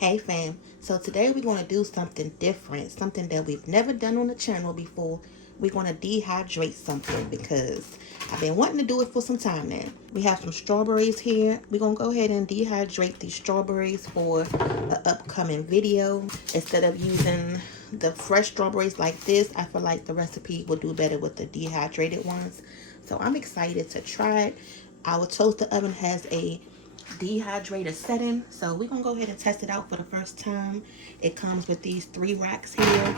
Hey fam, so today we're going to do something different, something that we've never done on the channel before. We're going to dehydrate something because I've been wanting to do it for some time now. We have some strawberries here. We're going to go ahead and dehydrate these strawberries for the upcoming video. Instead of using the fresh strawberries like this, I feel like the recipe will do better with the dehydrated ones. So I'm excited to try it. Our toaster oven has a dehydrator setting, so we're gonna go ahead and test it out for the first time. It comes with these 3 racks here,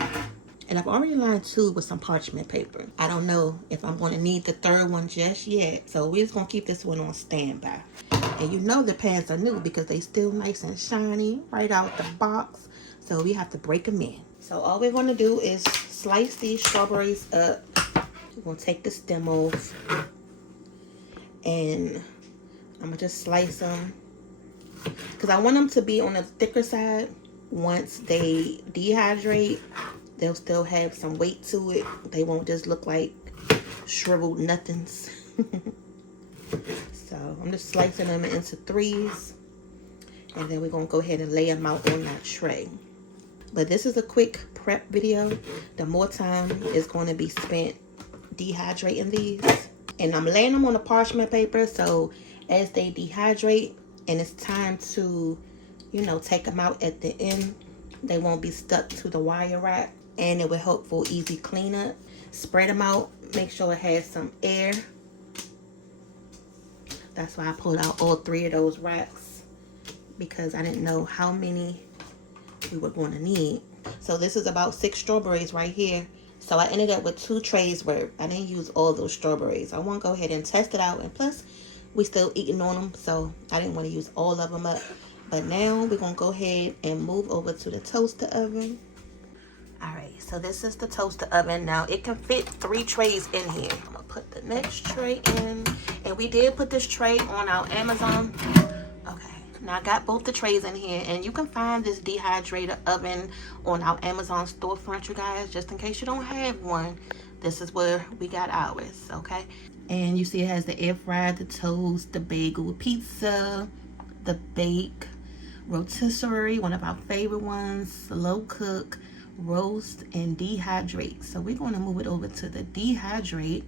and I've already lined 2 with some parchment paper. I don't know if I'm going to need the 3rd one just yet, so we're just gonna keep this one on standby. And you know the pans are new because they still nice and shiny right out the box, so we have to break them in. So all we're going to do is slice these strawberries up. We're gonna take the stem off, and I'm gonna just slice them because I want them to be on the thicker side. Once they dehydrate, they'll still have some weight to it. They won't just look like shriveled nothings. So I'm just slicing them into 3s, and then we're gonna go ahead and lay them out on that tray. But this is a quick prep video. The more time is going to be spent dehydrating these, and I'm laying them on the parchment paper, so as they dehydrate and it's time to, you know, take them out at the end, they won't be stuck to the wire rack, and it will help for easy cleanup. Spread them out, make sure it has some air. That's why I pulled out all 3 of those racks, because I didn't know how many we were going to need. So this is about 6 strawberries right here. So I ended up with 2 trays worth. I didn't use all those strawberries. I want to go ahead and test it out, and plus we still eating on them, so I didn't want to use all of them up. But now we're gonna go ahead and move over to the toaster oven. All right, so this is the toaster oven. Now it can fit 3 trays in here. I'm gonna put the next tray in, and we did put this tray on our Amazon. Okay, now I got both the trays in here, and you can find this dehydrator oven on our Amazon storefront, you guys. Just in case you don't have one, this is where we got ours. Okay, and you see it has the air fryer, the toast, the bagel, pizza, the bake, rotisserie, one of our favorite ones, slow cook, roast, and dehydrate. So we're going to move it over to the dehydrate,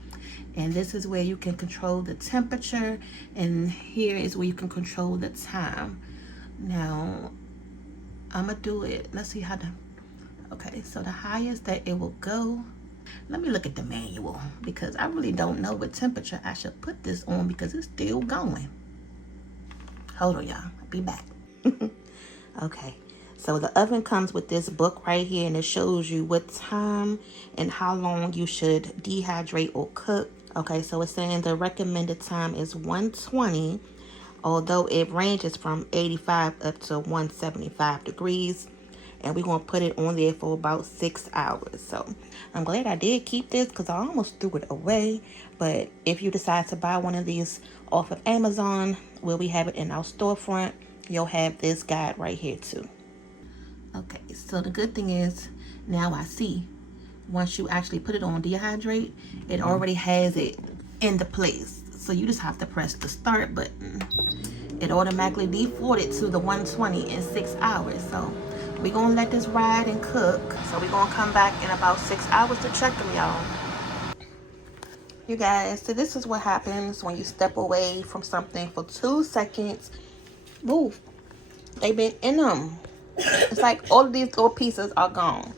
and this is where you can control the temperature, and here is where you can control the time. Now I'm gonna do it. Let's see how okay, so the highest that it will go, let me look at the manual, because I really don't know what temperature I should put this on because it's still going. Hold on, y'all. I'll be back. Okay, so the oven comes with this book right here, and it shows you what time and how long you should dehydrate or cook. Okay, so it's saying the recommended time is 120, although it ranges from 85 up to 175 degrees. And we're going to put it on there for about 6 hours. So I'm glad I did keep this because I almost threw it away. But if you decide to buy one of these off of Amazon, where we have it in our storefront, you'll have this guide right here too. Okay, so the good thing is now I see once you actually put it on dehydrate, it already has it in the place. So you just have to press the start button. It automatically defaulted to the 120 in 6 hours. So we're gonna let this ride and cook. So we're gonna come back in about 6 hours to check them, y'all. You guys, so this is what happens when you step away from something for 2 seconds. Move. They've been in them. It's like all of these little pieces are gone.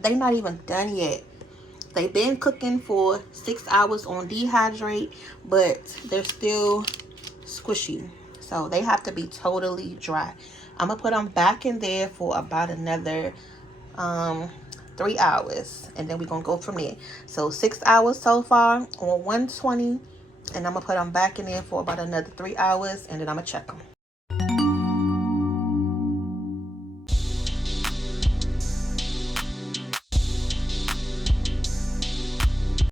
They're not even done yet. They've been cooking for 6 hours on dehydrate, but they're still squishy. So they have to be totally dry. I'm gonna put them back in there for about another 3 hours, and then we're gonna go from there. So 6 hours so far on 120, and I'm gonna put them back in there for about another 3 hours, and then I'm gonna check them.